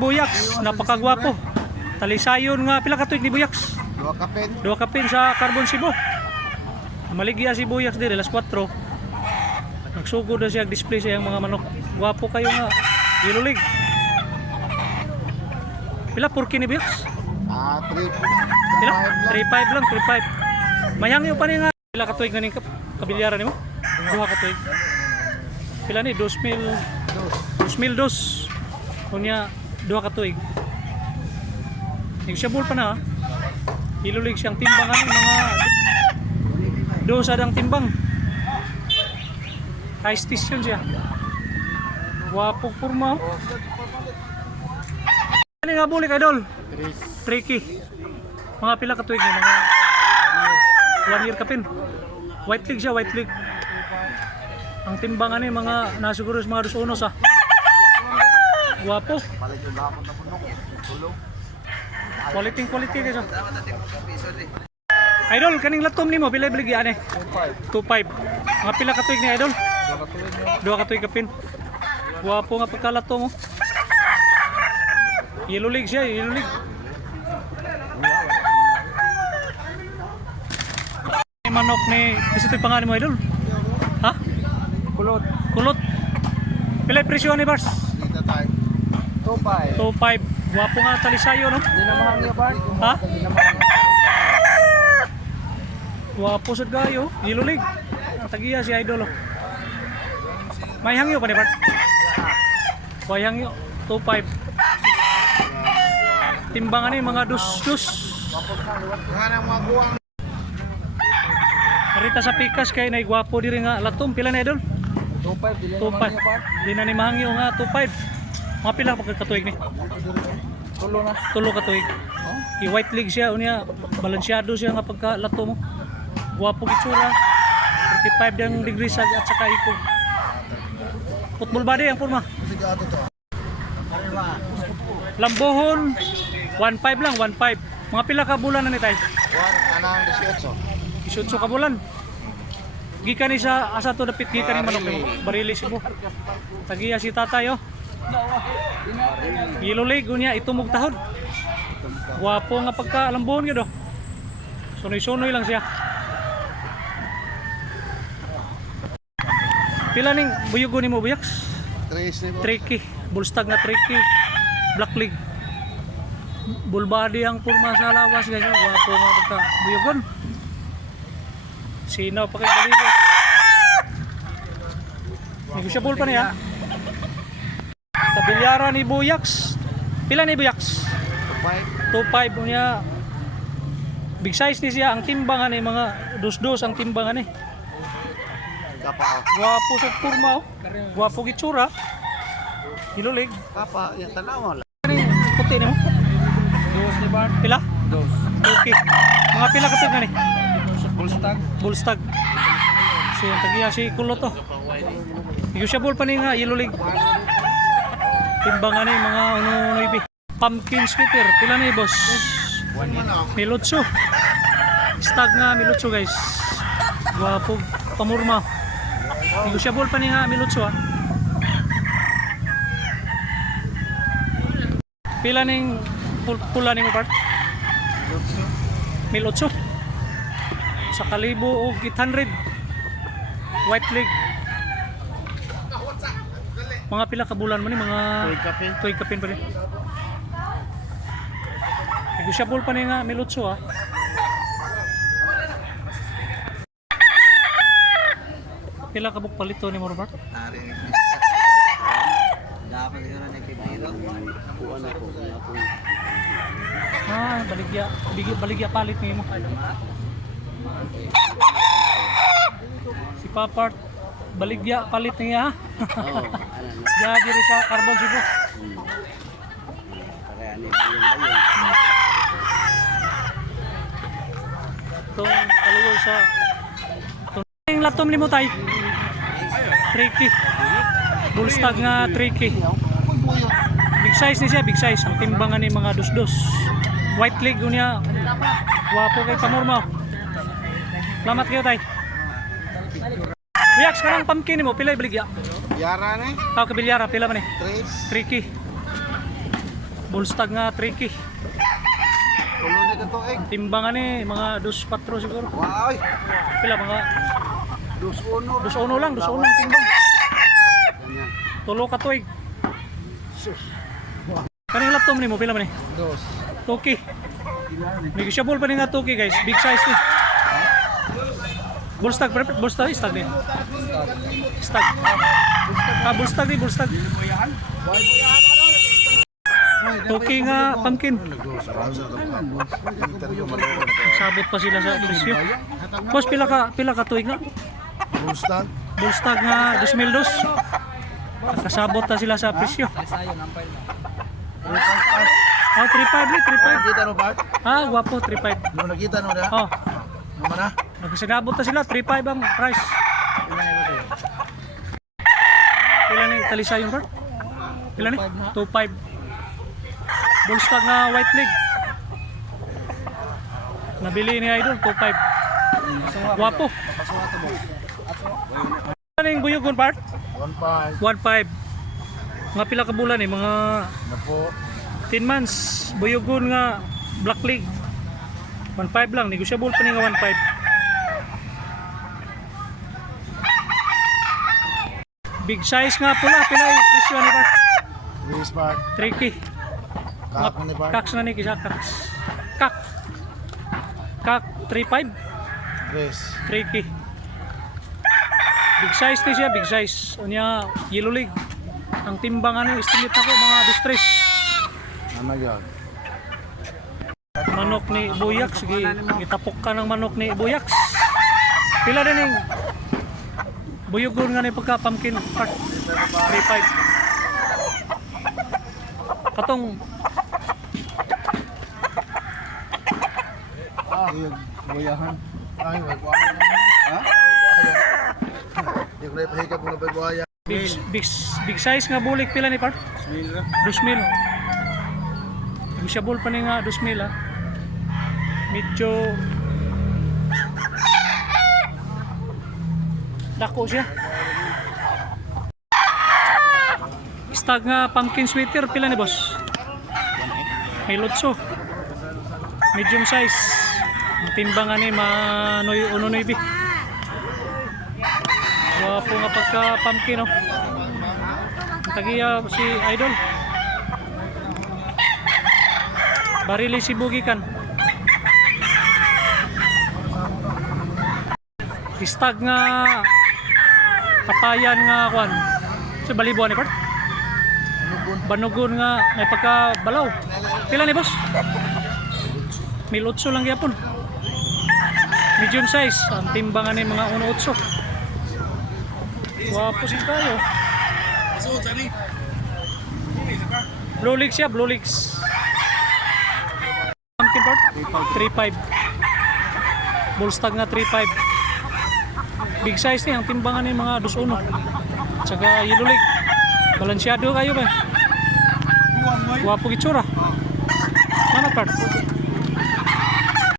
Buyaks, napakagwapo. Talisayon nga pila ka tuig ni Buyaks? Duha ka pin sa Carbon Cebu. Maligya si Buyaks dire alas 4. Nagsugod na siya display sa iyang mga manok. Gwapo kayo nga. Yellow League. Pila porky ni Buyaks? 3. Pila? 3.5 lang, 3.5. Mayangyo pa ni nga. Pila ka tuig nga ning kabilyaran nimo? Duha ka tuig. Pila ni 2,000 kunya duha ka tuig. Negosyable pa na ha. Ilulig siyang timbangan mga dosa dang timbang. High station siya. Wapog purma. Ano nga bulik idol? Tricky. Mga pila ka tuig mga 1 year kapin. White leg siya, white leg. Ang timbangan ni mga nasiguro sa mga 2 unos ha. Guwapo. Quality kayo. Idol, kaning latom nimo pila baligya ani? 2.5. Mga pila ka tuig ni idol? Duha ka tuig kapin. Guwapo nga pagkalatom mo. Yellow League siya, Yellow League. Manok ni isa to'y pangalan mo idol? Ha? Kulot. Pila presyo ni Bars? 2.5. Guwapo nga talisayo no? Di na mahangyo ba? Ha? Guwapo sad gayo, Yellow League. Tagiya si idol oh. May hangyo pa ni Bart? May hangyo 2.5. Timbangan ni mga dus. Marita sa pikas kay nay guwapo diri nga latom pila na idol? 2.5. 2.5. Di na ni mahangyo nga 2.5. Mga pila pa katuig ni? Tulo ka tuig. I-white leg siya unya balansyado siya nga pagka lato mo. Guwapo gitsura. 35 dang degrees at saka iko. Football body ang porma. Lambohon 1.5 lang, 1.5. Mga pila ka bulan na ni tay? 18 ka bulan. Gikan ni sa asa to dapit gikan ni manok mo. Barili Cebu. Tagiya si tatay oh. Yellow League unya itumog tahod. Guwapo nga pagka lambohon gyud oh. Sunoy-sunoy lang siya. Pila ning buyugo nimo Buyaks? 3. Tricky, bullstag na tricky. Black League. Bull body ang purma sa lawas guys. Guwapo nga pagka buyugon. Sinaw pa kay balibo. Negosyable pa niya. Kabilyaran ni Buyaks. Pila ni Buyaks? 2.5 niya. Big size ni siya. Ang timbangan ni mga dos ang timbangan ni. Guwapo sa kurma oh. Guwapo gitsura. Yellow League. Papa, yan tanaw lang. Puti ni mo? Pila? Okay. Mga pila katid na ni? Bullstag. So yung tagiya si Kulot to. Negosyable pa ni nga Yellow League. Timbangan ni mga unoy pumpkin sweater. Pila na boss? Milotso. Stag nga Milotso guys. Guwapo pamurma. Negosyable pa ni nga Milotso ha. Pila ning pula ni mo part? Milotso. Sa kalibo o 800. White League. Mga pila ka bulan man ni mga tuig kapin pa rin. Negosyable pa ni nga Milotso ha. Pila ka buk palito ni mo Robert? Dapat ka na nagpipiro. Nakuha na ako. Baligya palit ni mo. Si Papart baligya palit niya ha. Oo. Diya diri sa Carbon Cebu. Itong kaluyo sa itong latom limo tay. Tricky. Bullstag nga tricky. Big size ni siya, big size. Ang timbangan ni mga dos. White League unya. Wapo kay pamorma. Salamat kayo tay. Buyaks kanang pumpkin mo pila ibaligya? Yara ni? Kabilyara pila man ni? 3. Tricky. Bullstag nga tricky. Tulong na ka to eh. Timbangan ni mga 2-4 siguro. Wow. Pila mga 2-1. 2-1 lang, 2-1 ang timbang. Ganyan. Tulo ka tuig. Kanang laptop nimo pila man ni? 2. Toki. Negotiable pa ni nga Toki guys, big size ni. Bullstag perfect, bullstag stag ni. Stag. Bullstag ni, bullstag. Toki nga pumpkin. Sabot pa sila sa presyo. Boss pila ka tuig na? Bullstag. Bullstag nga 2002. Kasabot na sila sa presyo. Oh, 3.5 ni, 3.5. Nakita no ba? Ah, guwapo, 3.5. Mo nakita no na? Oh, Naman na? nagsinabot na sila, 3.5 ang price. Pila ni talisay yung bird? Pila ni? 2.5. Bullstag na white leg. Nabili ni Idol, 2.5. Guwapo. Ano yung buyugon part? 1.5. 1.5. Mga pila ka bulan eh, mga Na po. 10 months. Buyugon nga black leg. 1.5 lang, negotiable pa ni nga 1.5. Big size nga pula, pila yung presyo ni part? Race part. Tricky. Kak mo ni part. Kaks na ni kisa kaks. Kak. Kak 3.5. Race. Tricky. Big size ni siya, big size. Unya yellow leg. Ang timbangan ni estimate ako mga 2-3. Ano yun? Manok ni Buyak, sige, itapok ka ng manok ni Buyaks. Pila din yung buyugon nga ni pagka pumpkin part 3.5. Katong Yung buyahan. Ay, may buhayan. Ha? May buhayan. Yung may pahikap mo na may buhayan. big size nga bulik pila ni part? 2,000. Negotiable pa ni nga 2,000 ah. Medyo dako siya. Stag nga pumpkin sweater pila ni boss? May lotso. Medium size. Ang timbangan ni manoy uno noy bi. Wapo nga pagka pumpkin no. Tagiya si Idol. Barili si Bugikan. Istag nga kapayan nga kwan. Sa balibuan ni part. Banugon nga may pagka balaw. Pila ni boss? May lotso lang gyapon. Medium size. Ang timbangan ni mga 1.8. Wapo si tayo. Blue legs siya, blue legs. Pumpkin part? 3.5. Bullstag nga 3.5. Big size ni, ang timbangan ni mga 2.1. Tsaka yellow leg. Balansyado kayo ba? Wapo gitsura. Mana part?